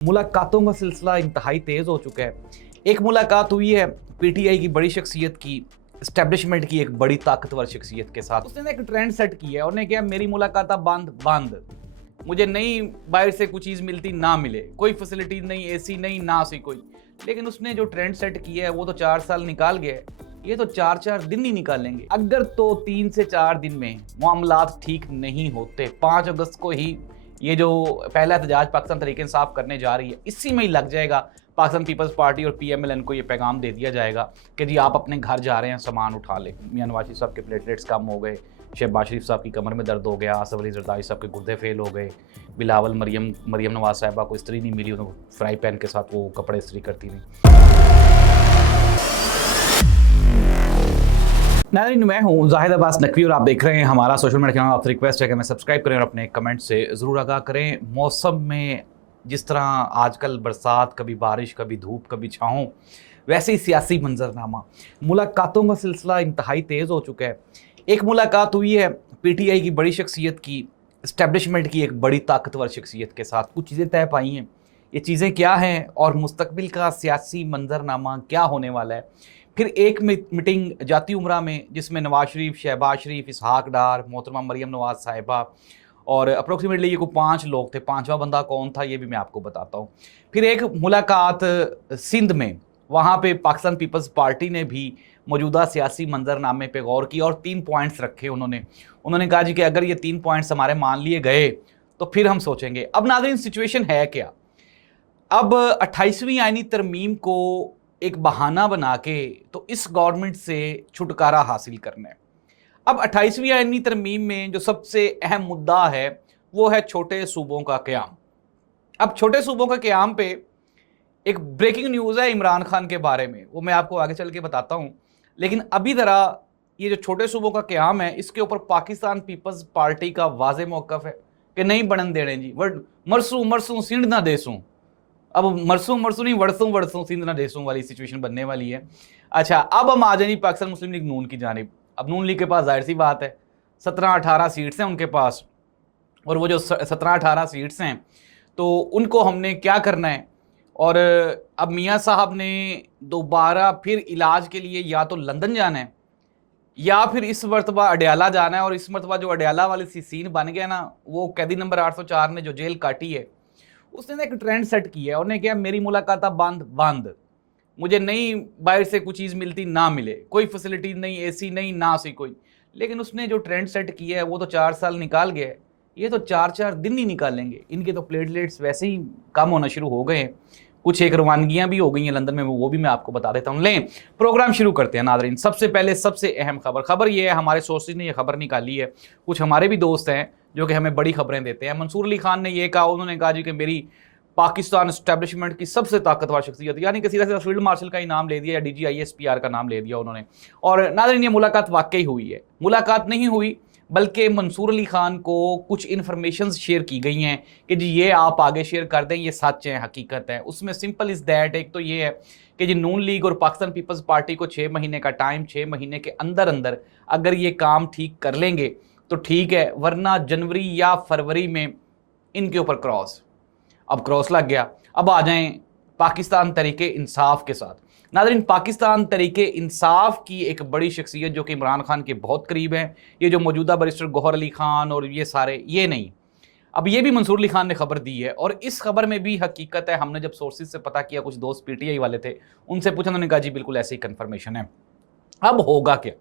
मुलाकातों का सिलसिला इंतहाई तेज़ हो चुका है। एक मुलाकात हुई है पीटीआई की बड़ी शख्सियत की, इस्टेब्लिशमेंट की एक बड़ी ताकतवर शख्सियत के साथ। उसने एक ट्रेंड सेट किया है, उन्होंने कहा मेरी मुलाकात बंद बंद, मुझे नहीं बाहर से कुछ चीज़ मिलती ना मिले, कोई फैसिलिटी नहीं, एसी नहीं, ना सी कोई। लेकिन उसने जो ट्रेंड सेट किया है वो तो 4 साल निकाल गया है, ये तो 4-4 दिन ही निकालेंगे। अगर तो 3 से 4 दिन में मामलात ठीक नहीं होते, 5 अगस्त को ही ये जो पहला एहतजाज पाकिस्तान तहरीक इंसाफ करने जा रही है, इसी में ही लग जाएगा। पाकिस्तान पीपल्स पार्टी और पीएमएलएन को ये पैगाम दे दिया जाएगा कि जी आप अपने घर जा रहे हैं, सामान उठा लें। मियां नवाज शरीफ साहब के प्लेटलेट्स कम हो गए, शहबाज शरीफ साहब की कमर में दर्द हो गया, आसफ अली जरदारी साहब के गुर्दे फेल हो गए, बिलावल मरियम नवाज साहिबा को इस्त्री नहीं मिली, उनको फ्राई पैन के साथ वो कपड़े इस्त्री करती रही। नाज़रीन, मैं हूँ जाहिद अब्बास नकवी और आप देख रहे हैं हमारा सोशल मीडिया चैनल। आपसे रिक्वेस्ट है कि हमें सब्सक्राइब करें और अपने कमेंट से ज़रूर आगाह करें। मौसम में जिस तरह आजकल बरसात, कभी बारिश, कभी धूप, कभी छाँव, वैसे ही सियासी मंजरनामा, मुलाकातों का सिलसिला इंतहाई तेज़ हो चुका है। एक मुलाकात हुई है पीटीआई की बड़ी शख्सियत की, इस्टेब्लिशमेंट की एक बड़ी ताकतवर शख्सियत के साथ। कुछ चीज़ें तय पाई हैं, ये चीज़ें क्या हैं और मुस्तकबिल का सियासी मंजरनामा क्या होने वाला है। फिर एक मीटिंग जाती उमरा में जिसमें नवाज शरीफ, शहबाज शरीफ, इसहाक डार, मोहतरमा मरियम नवाज साहिबा और अप्रोक्सीमेटली ये को 5 लोग थे। 5वां बंदा कौन था ये भी मैं आपको बताता हूँ। फिर एक मुलाकात सिंध में, वहाँ पे पाकिस्तान पीपल्स पार्टी ने भी मौजूदा सियासी मंजरनामे पे गौर किया और 3 पॉइंट्स रखे उन्होंने कहा जी कि अगर ये 3 पॉइंट्स हमारे मान लिए गए तो फिर हम सोचेंगे। अब नाज़रीन, सिचुएशन है क्या? अब 28वीं आईनी तरमीम को एक बहाना बना के तो इस गवर्नमेंट से छुटकारा हासिल करना है। अब 28वीं आईनी तरमीम में जो सबसे अहम मुद्दा है वो है छोटे सूबों का क़याम। अब छोटे सूबों का क़याम पे एक ब्रेकिंग न्यूज़ है इमरान खान के बारे में, वो मैं आपको आगे चल के बताता हूँ। लेकिन अभी ज़रा ये जो छोटे सूबों का क़याम है, इसके ऊपर पाकिस्तान पीपल्स पार्टी का वाज़ेह मौक़िफ़ है कि नहीं बनन देने जी, वर्ड मरसूं सिंध ना देसूं। अब मरसूं नहीं, वरसूं सिंध ना देसूं वाली सिचुएशन बनने वाली है। अच्छा, अब हम आ जाएंगे पाकिस्तान मुस्लिम लीग नून की जानिब। अब नून लीग के पास जाहिर सी बात है 17-18 सीट्स हैं उनके पास, और वो जो 17-18 सीट्स हैं तो उनको हमने क्या करना है। और अब मियाँ साहब ने दोबारा फिर इलाज के लिए या तो लंदन जाना है या फिर इस मरतबा अडयाला जाना है। और इस मरतबा जो अडयाला वाली सीन बन गया ना, वो कैदी नंबर 804 ने जो जेल काटी है, उसने एक ट्रेंड सेट किया है। उन्होंने कहा मेरी मुलाकात बंद बंद, मुझे नहीं बाहर से कुछ चीज़ मिलती ना मिले, कोई फैसिलिटी नहीं, एसी नहीं, ना सी कोई। लेकिन उसने जो ट्रेंड सेट किया है वो तो 4 साल निकाल गया है, ये तो 4-4 दिन ही निकालेंगे। इनके तो प्लेटलेट्स वैसे ही कम होना शुरू हो गए हैं, कुछ एक रवानगियाँ भी हो गई हैं लंदन में, वो भी मैं आपको बता देता हूँ। लें प्रोग्राम शुरू करते हैं नाज़रीन। सबसे पहले सबसे अहम खबर ये है, हमारे सोर्सेज ने ये खबर निकाली है, कुछ हमारे भी दोस्त हैं जो कि हमें बड़ी खबरें देते हैं। मंसूर अली खान ने ये कहा, उन्होंने कहा जी कि मेरी पाकिस्तान एस्टेब्लिशमेंट की सबसे ताकतवर शख्सियत, यानी कि सीधा सीधा फील्ड मार्शल का ही नाम ले दिया या DGISPR का नाम ले दिया उन्होंने। और नाज़रीन, ये मुलाकात वाकई हुई है, मुलाकात नहीं हुई बल्कि मंसूर अली खान को कुछ इन्फॉर्मेशन शेयर की गई हैं कि जी ये आप आगे शेयर कर दें, ये सच है, हकीकत है। उसमें सिंपल इज़ दैट, एक तो ये है कि जी नून लीग और पाकिस्तान पीपल्स पार्टी को 6 महीने का टाइम, 6 महीने के अंदर अंदर अगर ये काम ठीक कर लेंगे तो ठीक है, वरना जनवरी या फरवरी में इनके ऊपर क्रॉस, अब क्रॉस लग गया। अब आ जाएं पाकिस्तान तहरीक इंसाफ के साथ। नाज़रीन, पाकिस्तान तहरीक इंसाफ की एक बड़ी शख्सियत जो कि इमरान खान के बहुत करीब हैं, ये जो मौजूदा बैरिस्टर गौहर अली खान और ये सारे, ये नहीं, अब ये भी मंसूर अली खान ने खबर दी है। और इस खबर में भी हकीकत है, हमने जब सोर्सेज से पता किया, कुछ दोस्त PTI वाले थे, उनसे पूछा, उन्होंने कहा जी बिल्कुल ऐसी कन्फर्मेशन है। अब होगा क्या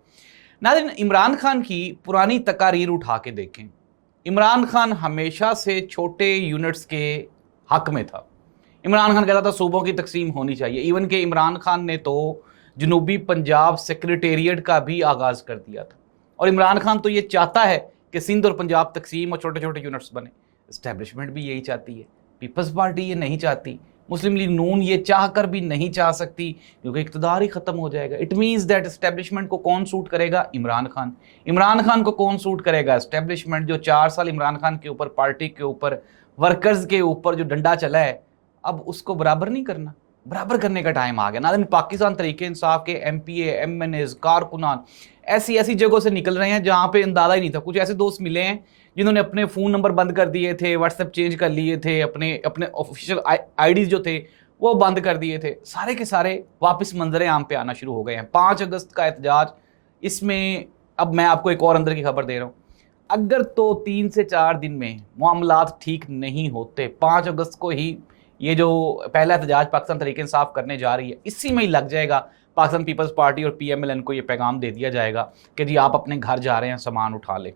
नाज़रीन, इमरान खान की पुरानी तकारीर उठा के देखें। इमरान खान हमेशा से छोटे यूनिट्स के हक में था। इमरान खान कहता था सूबों की तकसीम होनी चाहिए। इवन के इमरान खान ने तो जनूबी पंजाब सेक्रेटेरिएट का भी आगाज़ कर दिया था। और इमरान खान तो ये चाहता है कि सिंध और पंजाब तकसीम और छोटे छोटे यूनिट्स बने। इस्टेब्लिशमेंट भी यही चाहती है, पीपल्स पार्टी ये नहीं चाहती, मुस्लिम लीग नून ये चाह कर भी नहीं चाह सकती क्योंकि इक़्तिदार ही ख़त्म हो जाएगा। इट मीन्स दैट इस्टेब्लिशमेंट को कौन सूट करेगा? इमरान खान। इमरान खान को कौन सूट करेगा? इस्टेब्लिशमेंट। जो 4 साल इमरान खान के ऊपर, पार्टी के ऊपर, वर्कर्स के ऊपर जो डंडा चला है, अब उसको बराबर नहीं करना, बराबर करने का टाइम आ गया। नाज़रीन, पाकिस्तान तहरीक इंसाफ के MPA, MNAs, कारकुनान ऐसी ऐसी जगहों से निकल रहे हैं जहाँ पे अंदाज़ा ही नहीं था। कुछ ऐसे दोस्त मिले हैं جنہوں نے اپنے فون نمبر بند کر دیے تھے, واٹس ایپ چینج کر لیے تھے, اپنے آفیشیل آئی ڈیز جو تھے وہ بند کر دیے تھے, سارے کے سارے واپس منظر عام پہ آنا شروع ہو گئے ہیں. 5 اگست کا احتجاج, اس میں اب میں آپ کو ایک اور اندر کی خبر دے رہا ہوں, اگر تو 3 سے 4 دن میں معاملات ٹھیک نہیں ہوتے, 5 اگست کو ہی یہ جو پہلا احتجاج پاکستان تحریک انصاف کرنے جا رہی ہے, اسی میں ہی لگ جائے گا. پاکستان پیپلز پارٹی اور پی ایم ایل این کو یہ پیغام دے دیا جائے گا کہ جی آپ اپنے گھر جا رہے ہیں, سامان اٹھا لیں.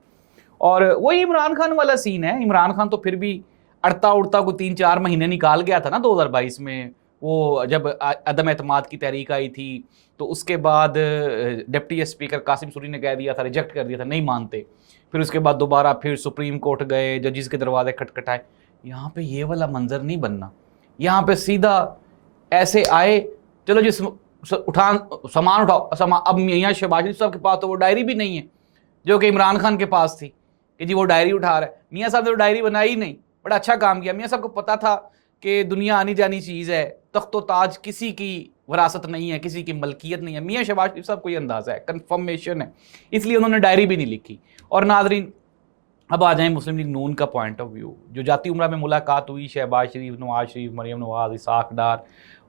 اور وہی عمران خان والا سین ہے. عمران خان تو پھر بھی اڑتا اڑتا کو 3-4 مہینے نکال گیا تھا نا 2022 میں, وہ جب عدم اعتماد کی تحریک آئی تھی تو اس کے بعد ڈپٹی اسپیکر قاسم سوری نے کہہ دیا تھا, ریجیکٹ کر دیا تھا, نہیں مانتے. پھر اس کے بعد دوبارہ پھر سپریم کورٹ گئے, ججز کے دروازے کھٹکھٹائے. یہاں پہ یہ والا منظر نہیں بننا. یہاں پہ سیدھا ایسے آئے, چلو جی سامان اٹھاؤ. اب میاں شہباز شریف صاحب کے پاس تو وہ ڈائری بھی نہیں ہے جو کہ عمران خان کے پاس تھی کہ جی وہ ڈائری اٹھا رہا ہے. میاں صاحب نے وہ ڈائری بنائی ہی نہیں, بڑا اچھا کام کیا. میاں صاحب کو پتا تھا کہ دنیا آنی جانی چیز ہے, تخت و تاج کسی کی وراثت نہیں ہے, کسی کی ملکیت نہیں ہے. میاں شہباز شریف صاحب کو یہ اندازہ ہے, کنفرمیشن ہے, اس لیے انہوں نے ڈائری بھی نہیں لکھی. اور ناظرین اب آ جائیں مسلم لیگ نون کا پوائنٹ آف ویو. جو جاتی عمرہ میں ملاقات ہوئی شہباز شریف, نواز شریف, مریم نواز, اسحاق ڈار,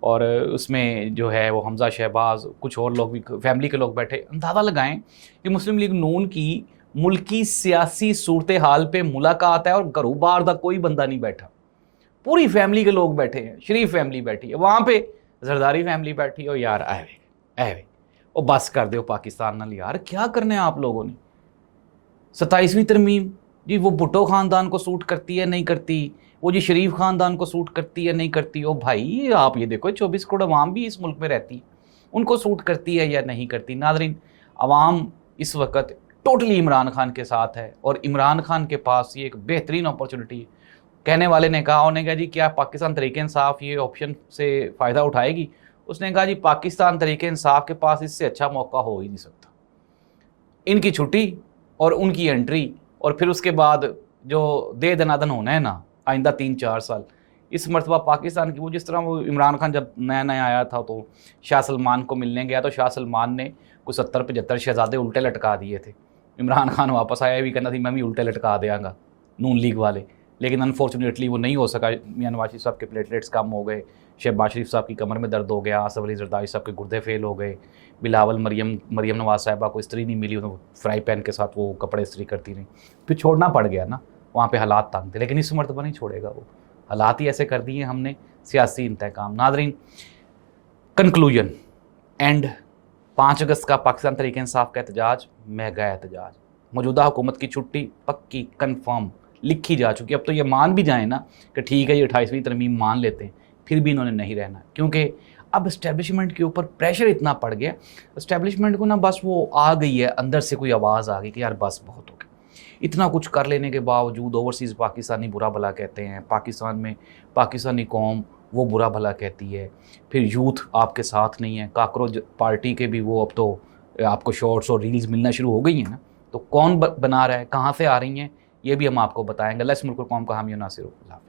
اور اس میں جو ہے وہ حمزہ شہباز, کچھ اور لوگ بھی فیملی کے لوگ بیٹھے. اندازہ لگائیں کہ مسلم لیگ نون کی ملکی سیاسی صورتحال پہ ملاقات ہے اور گھروں باہر دا کوئی بندہ نہیں بیٹھا, پوری فیملی کے لوگ بیٹھے ہیں. شریف فیملی بیٹھی ہے وہاں پہ, زرداری فیملی بیٹھی ہو. یار اے وہ بس کر دو پاکستان نال یار, کیا کرنے ہیں آپ لوگوں نے. 27ویں ترمیم جی وہ بھٹو خاندان کو سوٹ کرتی ہے نہیں کرتی, وہ جی شریف خاندان کو سوٹ کرتی ہے نہیں کرتی. او بھائی آپ یہ دیکھو 24 کروڑ عوام بھی اس ملک میں رہتی ہے, ان کو سوٹ کرتی ہے یا نہیں کرتی. ناظرین عوام اس وقت ٹوٹلی عمران خان کے ساتھ ہے, اور عمران خان کے پاس یہ ایک بہترین اپرچونٹی ہے. کہنے والے نے کہا, انہوں نے کہا جی کیا پاکستان تحریک انصاف یہ آپشن سے فائدہ اٹھائے گی. اس نے کہا جی پاکستان تحریک انصاف کے پاس اس سے اچھا موقع ہو ہی نہیں سکتا. ان کی چھٹی اور ان کی انٹری, اور پھر اس کے بعد جو دے دنادن ہونا ہے نا آئندہ 3-4 سال, اس مرتبہ پاکستان کی. وہ جس طرح وہ عمران خان جب نیا آیا تھا تو شاہ سلمان کو ملنے گیا تو شاہ سلمان نے کوئی 70-75 شہزادے الٹے لٹکا دیے تھے. عمران خان واپس آیا بھی کہنا تھی میں بھی الٹے لٹکا دیاں گا نون لیگ والے, لیکن انفارچونیٹلی وہ نہیں ہو سکا. میاں نواز شریف صاحب کے پلیٹلیٹس کم ہو گئے, شہباز شریف صاحب کی کمر میں درد ہو گیا, آصف علی زرداری صاحب کے گردے فیل ہو گئے, بلاول مریم نواز صاحبہ کو استری نہیں ملی, انہوں فرائی پین کے ساتھ وہ کپڑے استری کرتی رہیں, پھر چھوڑنا پڑ گیا نا, وہاں پہ حالات تنگ تھے. لیکن اس مرتبہ نہیں چھوڑے گا, وہ حالات ہی ایسے کر دیے ہم نے, سیاسی انتقام. ناظرین کنکلوژن اینڈ 5 اگست کا پاکستان تحریک انصاف کا احتجاج مہنگا احتجاج, موجودہ حکومت کی چھٹی پکی کنفرم لکھی جا چکی. اب تو یہ مان بھی جائیں نا کہ ٹھیک ہے یہ 28ویں ترمیم مان لیتے ہیں, پھر بھی انہوں نے نہیں رہنا, کیونکہ اب اسٹیبلشمنٹ کے اوپر پریشر اتنا پڑ گیا. اسٹیبلشمنٹ کو نا بس وہ آ گئی ہے, اندر سے کوئی آواز آ گئی کہ یار بس بہت ہو گیا. اتنا کچھ کر لینے کے باوجود اوورسیز پاکستانی برا بھلا کہتے ہیں, پاکستان میں پاکستانی قوم وہ برا بھلا کہتی ہے, پھر یوتھ آپ کے ساتھ نہیں ہے. کاکروچ پارٹی کے بھی وہ اب تو آپ کو شارٹس اور ریلز ملنا شروع ہو گئی ہیں نا, تو کون بنا رہا ہے, کہاں سے آ رہی ہیں, یہ بھی ہم آپ کو بتائیں گے. اللہ اس ملک اور قوم کا حامی و ناصر ہو.